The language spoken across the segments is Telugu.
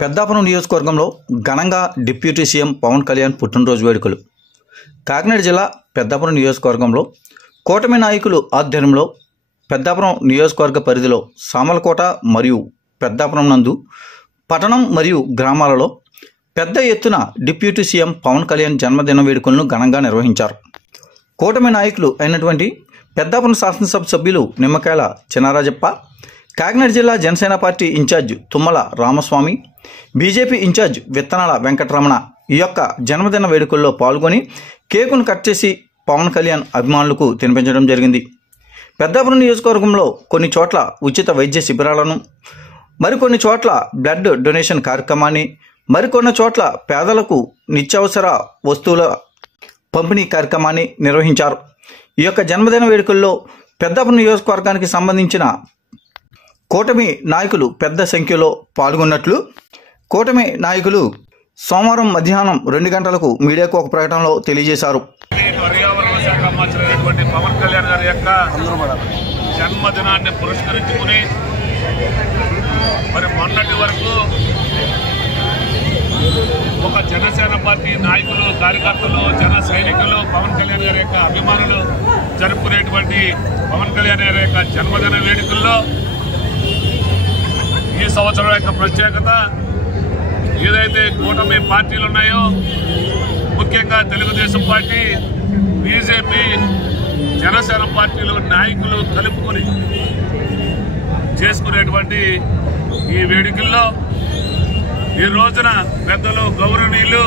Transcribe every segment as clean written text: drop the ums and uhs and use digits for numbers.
పెద్దాపురం నియోజకవర్గంలో ఘనంగా డిప్యూటీ సీఎం పవన్ కళ్యాణ్ పుట్టినరోజు వేడుకలు. కాకినాడ జిల్లా పెద్దాపురం నియోజకవర్గంలో కూటమి నాయకులు ఆధ్వర్యంలో పెద్దాపురం నియోజకవర్గ పరిధిలో సామలకోట మరియు పెద్దాపురం నందు పట్టణం మరియు గ్రామాలలో పెద్ద ఎత్తున డిప్యూటీ సీఎం పవన్ కళ్యాణ్ జన్మదిన వేడుకలను ఘనంగా నిర్వహించారు. కూటమి నాయకులు అయినటువంటి పెద్దాపురం శాసనసభ సభ్యులు నిమ్మకాయల చినరాజప్ప, కాకినాడ జిల్లా Janasena party incharge Tummala Ramaswamy, BJP incharge Vittanala Venkataramana ఈ యొక్క జన్మదిన వేడుకల్లో పాల్గొని కేకును కట్ చేసి పవన్ కళ్యాణ్ అభిమానులకు తినిపించడం జరిగింది. పెద్దాపురం నియోజకవర్గంలో కొన్ని చోట్ల ఉచిత వైద్య శిబిరాలను, మరికొన్ని చోట్ల బ్లడ్ డొనేషన్ కార్యక్రమాన్ని, మరికొన్ని చోట్ల పేదలకు నిత్యావసర వస్తువుల పంపిణీ కార్యక్రమాన్ని నిర్వహించారు. ఈ యొక్క జన్మదిన వేడుకల్లో పెద్దాపురం నియోజకవర్గానికి సంబంధించిన కూటమి నాయకులు పెద్ద సంఖ్యలో పాల్గొన్నట్లు కూటమి నాయకులు సోమవారం మధ్యాహ్నం 2 గంటలకు మీడియాకు ఒక ప్రకటనలో తెలియజేశారు. పర్యావరణ శాఖ మంత్రి పవన్ కళ్యాణ్ గారి యొక్క జన్మదినాన్ని పురస్కరించుకుని మరి మొన్నటి వరకు ఒక జనసేన పార్టీ నాయకులు, కార్యకర్తలు, జన సైనికులు, పవన్ కళ్యాణ్ గారి యొక్క అభిమానులు జరుపుకునేటువంటి పవన్ కళ్యాణ్ గారి యొక్క జన్మదిన వేడుకల్లో ఈ సంవత్సరం యొక్క ప్రత్యేకత ఏదైతే కూటమి పార్టీలు ఉన్నాయో, ముఖ్యంగా తెలుగుదేశం పార్టీ, బీజేపీ, జనసేన పార్టీలు నాయకులు కలుపుకొని చేసుకునేటువంటి ఈ వేడుకల్లో ఈ రోజున పెద్దలు గౌరవనీయులు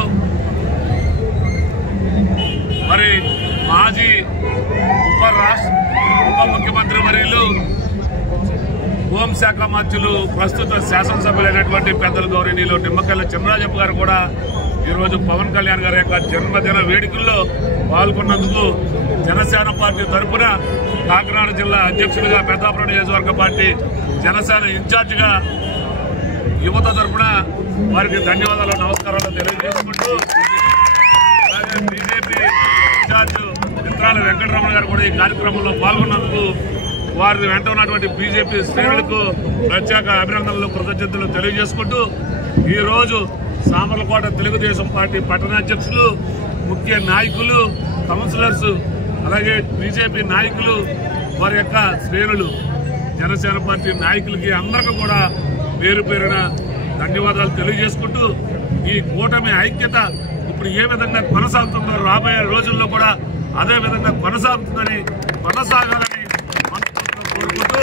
మరి మాజీ ఉప ముఖ్యమంత్రి వర్యులు, హోంశాఖ మంత్రులు, ప్రస్తుత శాసనసభ్యులైనటువంటి పెద్దలు గౌరవనీయులు నిమ్మకాయల చినరాజప్ప గారు కూడా ఈరోజు పవన్ కళ్యాణ్ గారి యొక్క జన్మదిన వేడుకల్లో పాల్గొన్నందుకు జనసేన పార్టీ తరఫున కాకినాడ జిల్లా అధ్యక్షుడిగా, పెద్దాపురం నియోజకవర్గ పార్టీ జనసేన ఇన్ఛార్జిగా యువత తరఫున వారికి ధన్యవాదాలు, నమస్కారాలు తెలియజేసుకుంటూ, అలాగే బీజేపీ ఇన్ఛార్జ్ విత్తనాల వెంకటరమణ గారు కూడా ఈ కార్యక్రమంలో పాల్గొన్నందుకు వారి వెంట ఉన్నటువంటి బీజేపీ శ్రేణులకు ప్రత్యేక అభినందనలు, కృతజ్ఞతలు తెలియజేసుకుంటూ, ఈరోజు సామర్లకోట తెలుగుదేశం పార్టీ పట్టణాధ్యక్షులు, ముఖ్య నాయకులు, కౌన్సిలర్స్, అలాగే బీజేపీ నాయకులు, వారి యొక్క శ్రేణులు, జనసేన పార్టీ నాయకులకి అందరికీ కూడా పేరు పేరున ధన్యవాదాలు తెలియజేసుకుంటూ, ఈ కూటమి ఐక్యత ఇప్పుడు ఏ విధంగా కొనసాగుతుందో రాబోయే రోజుల్లో కూడా అదే విధంగా కొనసాగాలని కోరుకుంటూ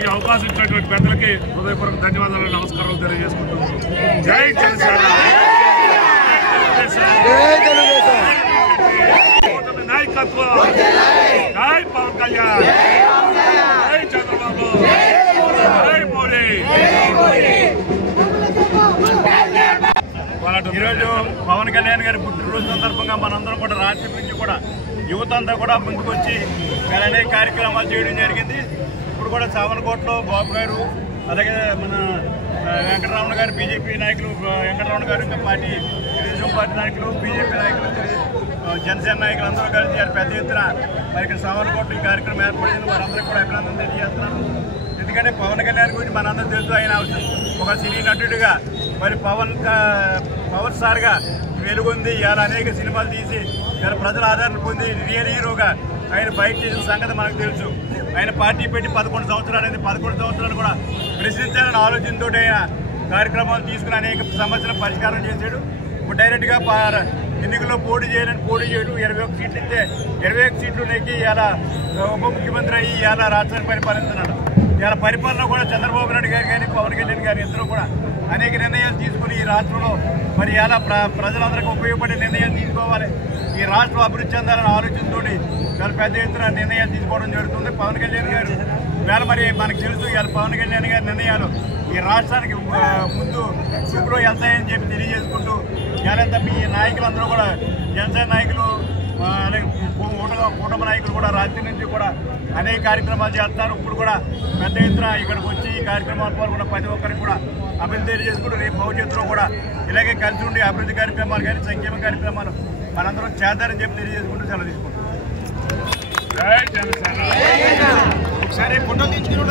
ఈ అవకాశం ఇచ్చినటువంటి పెద్దలకి హృదయపూర్వక ధన్యవాదాలు, నమస్కారాలు తెలియజేసుకుంటూ జై జనసేన, కూటమి నాయకత్వం, జై పవన్ కళ్యాణ్, జై చంద్రబాబు, జై మోడీ. ఈరోజు పవన్ కళ్యాణ్ గారి పుట్టినరోజు సందర్భంగా మనందరం కూడా రాష్ట్రం నుంచి కూడా యువత అంతా కూడా ముందుకొచ్చి అనేక కార్యక్రమాలు చేయడం జరిగింది. ఇప్పుడు కూడా సామలకోటలో బాబు గారు, అలాగే మన వెంకటరమణ గారు, బీజేపీ నాయకులు వెంకటరమణ గారు, ఇంకా పార్టీ తెలుగుదేశం పార్టీ నాయకులు, బీజేపీ నాయకులు, జనసేన నాయకులు అందరూ కలిసి పెద్ద ఎత్తున మరి ఇక్కడ సామలకోటలో ఈ కార్యక్రమం ఏర్పడింది. వారందరికీ కూడా అభినందన తెలియజేస్తున్నాను. ఎందుకంటే పవన్ కళ్యాణ్ గురించి మనందరూ తెలుసు. ఆయన ఒక సినీ నటుడిగా, మరి పవర్ స్టార్గా వెలుగొంది. ఇవాళ అనేక సినిమాలు తీసి ఇలా ప్రజల ఆదరణ పొంది రియల్ హీరోగా ఆయన బయట చేసిన సంగతి మనకు తెలుసు. ఆయన పార్టీ పెట్టి 11 సంవత్సరాలు అయింది. 11 సంవత్సరాలు కూడా ప్రశ్నించాలని ఆలోచనతో ఆయన కార్యక్రమాలు తీసుకుని అనేక సమస్యల పరిష్కారం చేశాడు. ఇప్పుడు డైరెక్ట్గా ఎన్నికల్లో పోటీ చేయడం 21 సీట్లు ఇస్తే 21 సీట్లు నెగ్గి ఇలా ఉప ముఖ్యమంత్రి అయ్యి ఇలా రాష్ట్రాన్ని పరిపాలిస్తున్నాడు. ఇలా పరిపాలన కూడా చంద్రబాబు నాయుడు గారు కానీ పవన్ కళ్యాణ్ గారు ఇద్దరు కూడా అనేక నిర్ణయాలు తీసుకుని ఈ రాష్ట్రంలో మరి ఇలా ప్రజలందరికీ ఉపయోగపడే నిర్ణయాలు తీసుకోవాలి, ఈ రాష్ట్రం అభివృద్ధి చెందాలని ఆలోచనతో చాలా పెద్ద ఎత్తున నిర్ణయాలు తీసుకోవడం జరుగుతుంది. పవన్ కళ్యాణ్ గారు వేళ మరి మనకు తెలుసు, ఇవాళ పవన్ కళ్యాణ్ గారి నిర్ణయాలు ఈ రాష్ట్రానికి ముందు చూపులో వెళ్తాయని చెప్పి తెలియజేసుకుంటూ, ఇవాళంతా మీ నాయకులందరూ కూడా జనసేన నాయకులు, అలాగే కూటమి నాయకులు కూడా రాష్ట్రం నుంచి కూడా అనేక కార్యక్రమాలు చేస్తారు. ఇప్పుడు కూడా పెద్ద ఎత్తున ఇక్కడికి వచ్చి ఈ కార్యక్రమాల పాల్గొన్న ప్రతి ఒక్కరికి కూడా అభివృద్ధి తెలియజేసుకుంటూ, రేపు భవిష్యత్తులో కూడా ఇలాగే కలిసి ఉండి అభివృద్ధి కార్యక్రమాలు కానీ సంక్షేమ కార్యక్రమాలు మనందరం చేద్దారని చెప్పి తెలియజేసుకుంటూ సెలవు తీసుకుంటాం. ఒకసారి ఫోటోలు తీసుకుని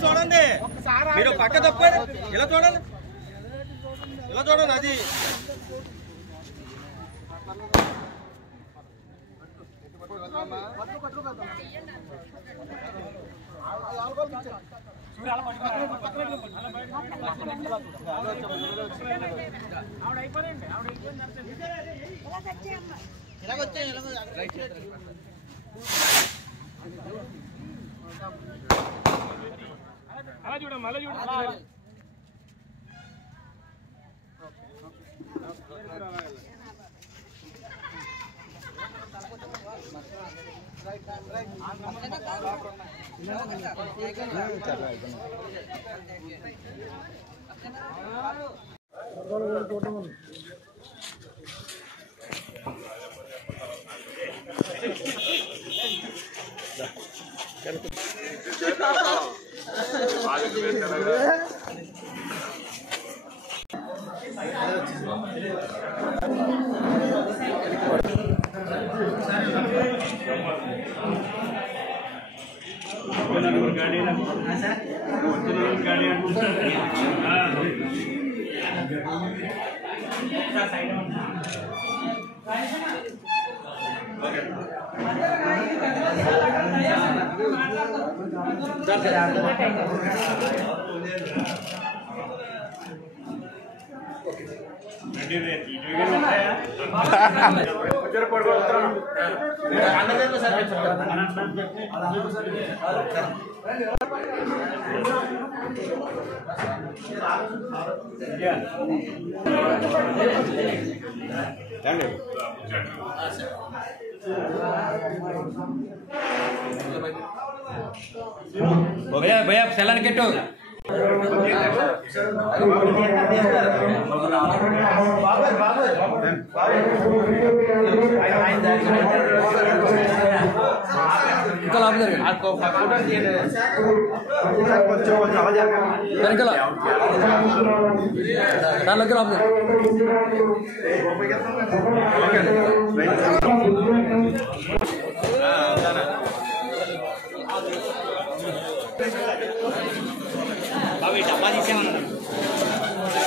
చూడండి మీరు పక్క తప్పండి ఇలా చూడండి అది అలా చూడమ్మా అలా చూడ भैया भैया चलन केटो बाबी डब्बा తీసే ఉన్నాడు